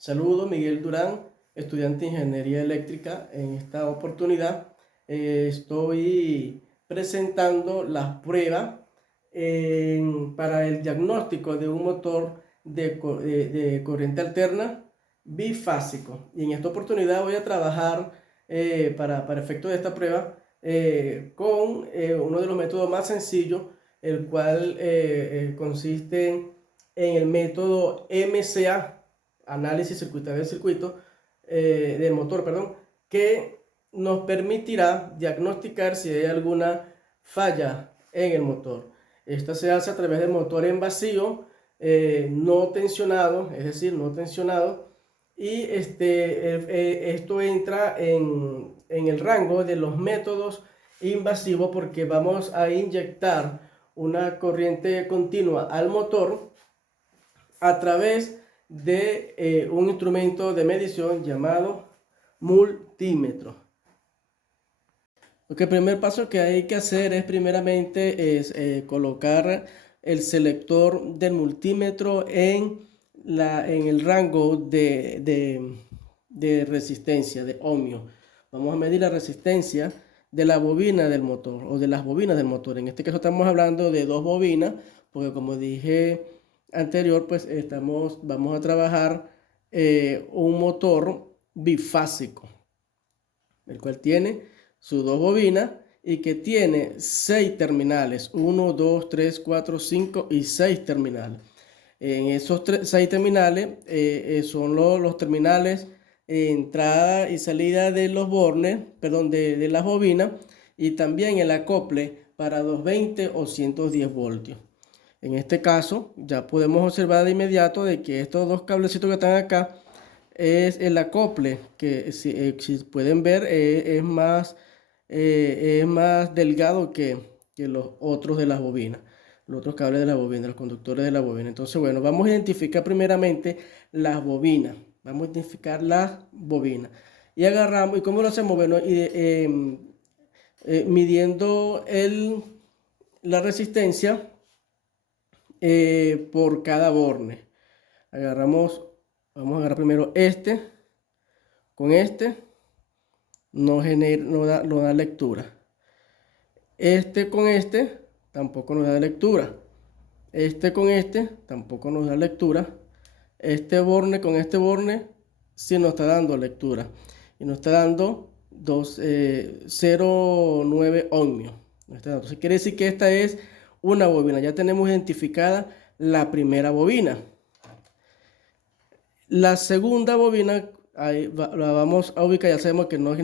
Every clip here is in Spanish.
Saludos, Miguel Durán, estudiante de Ingeniería Eléctrica. En esta oportunidad estoy presentando las pruebas para el diagnóstico de un motor de corriente alterna bifásico. Y en esta oportunidad voy a trabajar para efecto de esta prueba con uno de los métodos más sencillos, el cual consiste en el método MCA, análisis circuitario del circuito, del motor, perdón, que nos permitirá diagnosticar si hay alguna falla en el motor. Esta se hace a través del motor en vacío, no tensionado, es decir, no tensionado, y esto entra en el rango de los métodos invasivos porque vamos a inyectar una corriente continua al motor a través de un instrumento de medición llamado multímetro. El primer paso que hay que hacer es primeramente colocar el selector del multímetro en el rango de resistencia, de ohmio. Vamos a medir la resistencia de la bobina del motor o de las bobinas del motor. En este caso estamos hablando de dos bobinas, porque como dije anterior, pues vamos a trabajar un motor bifásico, el cual tiene sus dos bobinas y que tiene 6 terminales, 1, 2, 3, 4, 5 y 6 terminales. En esos 6 terminales son los terminales entrada y salida de los bornes, perdón, de las bobinas, y también el acople para 220 o 110 voltios. En este caso ya podemos observar de inmediato de que estos dos cablecitos que están acá es el acople, que si pueden ver es más delgado que los otros de las bobinas, los otros cables de la bobina, los conductores de la bobina. Entonces, bueno, vamos a identificar primeramente las bobinas. Vamos a identificar las bobinas. Y agarramos, ¿y cómo lo hacemos? Bueno, midiendo la resistencia por cada borne. Vamos a agarrar primero con este no da lectura. Con este tampoco nos da lectura. Con este tampoco nos da lectura. Este borne con este borne sí nos está dando lectura. Y nos está dando 0,9 ohmios. Entonces quiere decir que esta es una bobina. Ya tenemos identificada la primera bobina. La segunda bobina la vamos a ubicar. Ya sabemos que no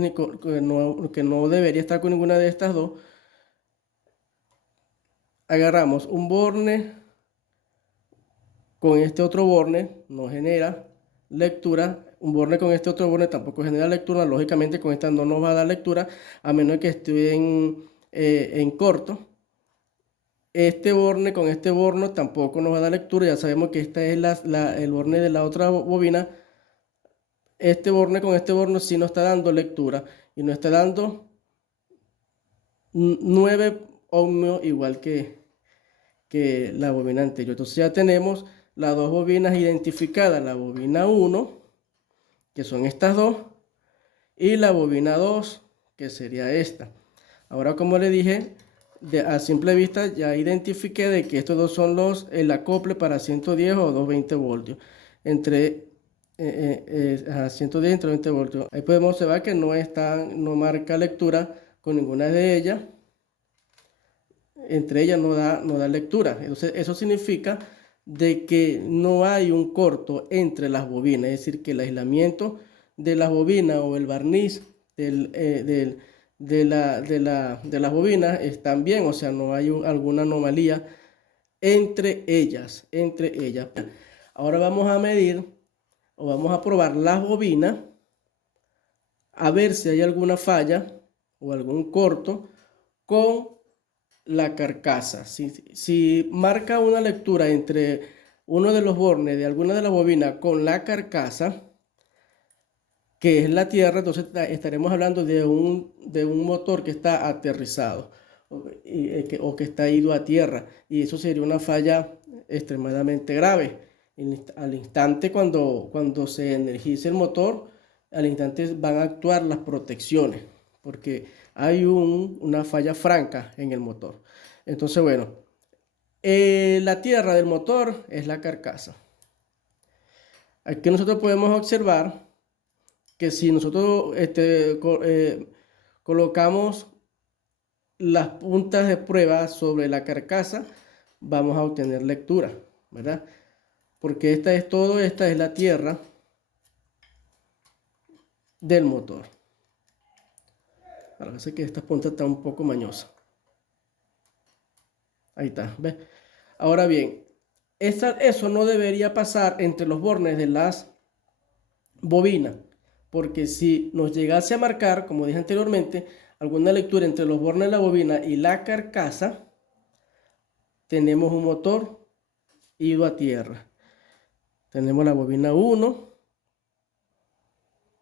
debería estar con ninguna de estas dos. Agarramos un borne con este otro borne, no genera lectura. Un borne con este otro borne tampoco genera lectura. Lógicamente con esta no nos va a dar lectura, a menos que esté en corto. Este borne con este borne tampoco nos va a dar lectura. Ya sabemos que esta es el borne de la otra bobina. Este borne con este borne sí nos está dando lectura y nos está dando 9 ohmios igual que la bobina anterior. Entonces ya tenemos las dos bobinas identificadas, la bobina 1, que son estas dos, y la bobina 2, que sería esta. Ahora, como le dije, a simple vista ya identifiqué de que estos dos son el acople para 110 o 220 voltios, entre 110 entre 20 voltios. Ahí podemos observar que no marca lectura con ninguna de ellas. Entre ellas no da lectura. Entonces eso significa de que no hay un corto entre las bobinas, es decir, que el aislamiento de las bobinas o el barniz de las bobinas están bien, o sea, no hay alguna anomalía entre ellas. Ahora vamos a medir o vamos a probar las bobinas a ver si hay alguna falla o algún corto con la carcasa. Si marca una lectura entre uno de los bornes de alguna de las bobinas con la carcasa, que es la tierra, entonces estaremos hablando de un motor que está aterrizado o que está ido a tierra, y eso sería una falla extremadamente grave. Al instante cuando se energice el motor, al instante van a actuar las protecciones, porque hay una falla franca en el motor. Entonces, bueno, la tierra del motor es la carcasa. Aquí nosotros podemos observar que si nosotros colocamos las puntas de prueba sobre la carcasa, vamos a obtener lectura, ¿verdad? Porque esta es la tierra del motor. Ahora sé que esta punta está un poco mañosa. Ahí está, ¿ves? Ahora bien, eso no debería pasar entre los bornes de las bobinas, porque si nos llegase a marcar, como dije anteriormente, alguna lectura entre los bornes de la bobina y la carcasa, tenemos un motor ido a tierra. Tenemos la bobina 1,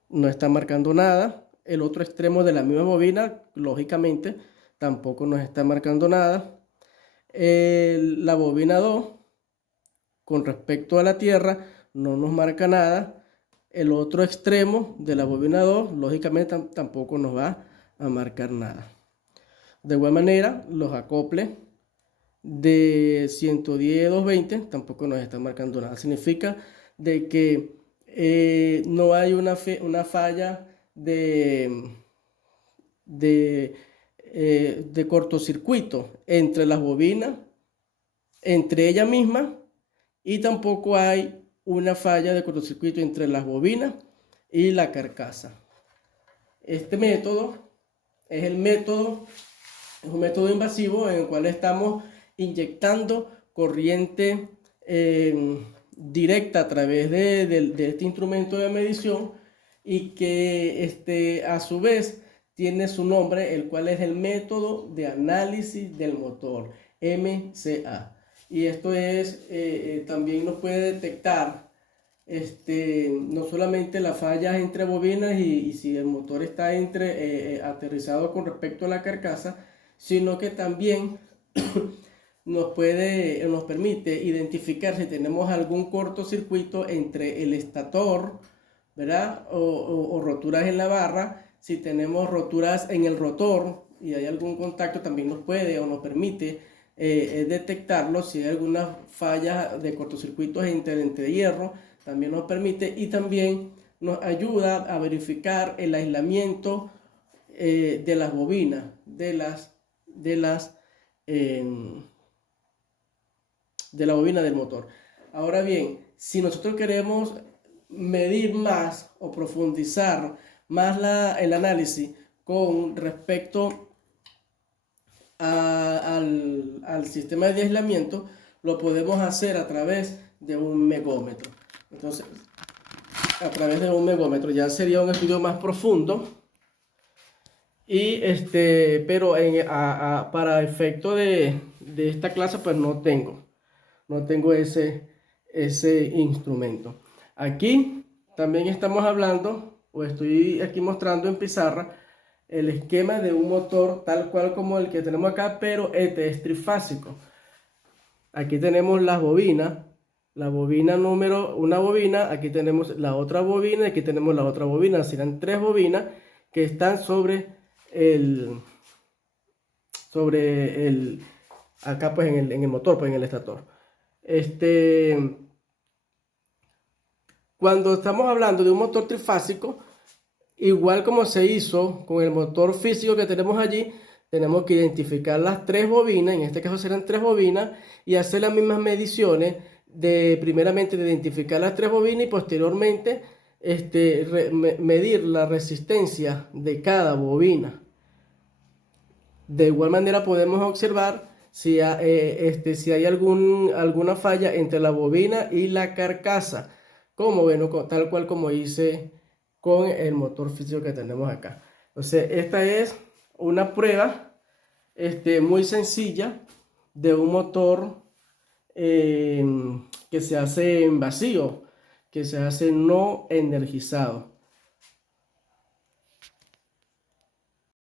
no está marcando nada. El otro extremo de la misma bobina, lógicamente, tampoco nos está marcando nada. La bobina 2, con respecto a la tierra, no nos marca nada. El otro extremo de la bobina 2, lógicamente, tampoco nos va a marcar nada. De igual manera, los acoples de 110 220 tampoco nos están marcando nada. Significa de que no hay una falla de cortocircuito entre las bobinas, entre ellas mismas, y tampoco hay una falla de cortocircuito entre las bobinas y la carcasa. Este método es un método invasivo en el cual estamos inyectando corriente directa a través de este instrumento de medición, y que a su vez tiene su nombre, el cual es el método de análisis del motor, MCA. Y esto también nos puede detectar no solamente las fallas entre bobinas y si el motor está aterrizado con respecto a la carcasa, sino que también nos permite identificar si tenemos algún cortocircuito entre el estator, ¿verdad? O roturas en la barra. Si tenemos roturas en el rotor y hay algún contacto, también nos permite detectarlo. Si hay alguna falla de cortocircuitos entre hierro, también nos permite, y también nos ayuda a verificar el aislamiento de las bobinas, de la bobina del motor. Ahora bien, si nosotros queremos medir más o profundizar más el análisis con respecto al sistema de aislamiento, lo podemos hacer a través de un megómetro. Entonces, a través de un megómetro ya sería un estudio más profundo, pero para efecto de esta clase, pues no tengo ese instrumento. Aquí también estamos hablando, o estoy aquí mostrando en pizarra, el esquema de un motor tal cual como el que tenemos acá, pero este es trifásico. Aquí tenemos las bobinas, la bobina una bobina, aquí tenemos la otra bobina, y aquí tenemos la otra bobina. Serán tres bobinas que están acá pues en el motor, pues en el estator. Cuando estamos hablando de un motor trifásico, igual como se hizo con el motor físico que tenemos allí, tenemos que identificar las tres bobinas, en este caso serán tres bobinas, y hacer las mismas mediciones primeramente de identificar las tres bobinas y posteriormente medir la resistencia de cada bobina. De igual manera podemos observar si hay alguna falla entre la bobina y la carcasa, tal cual como hice con el motor físico que tenemos acá. Entonces, esta es una prueba muy sencilla de un motor que se hace en vacío, que se hace no energizado.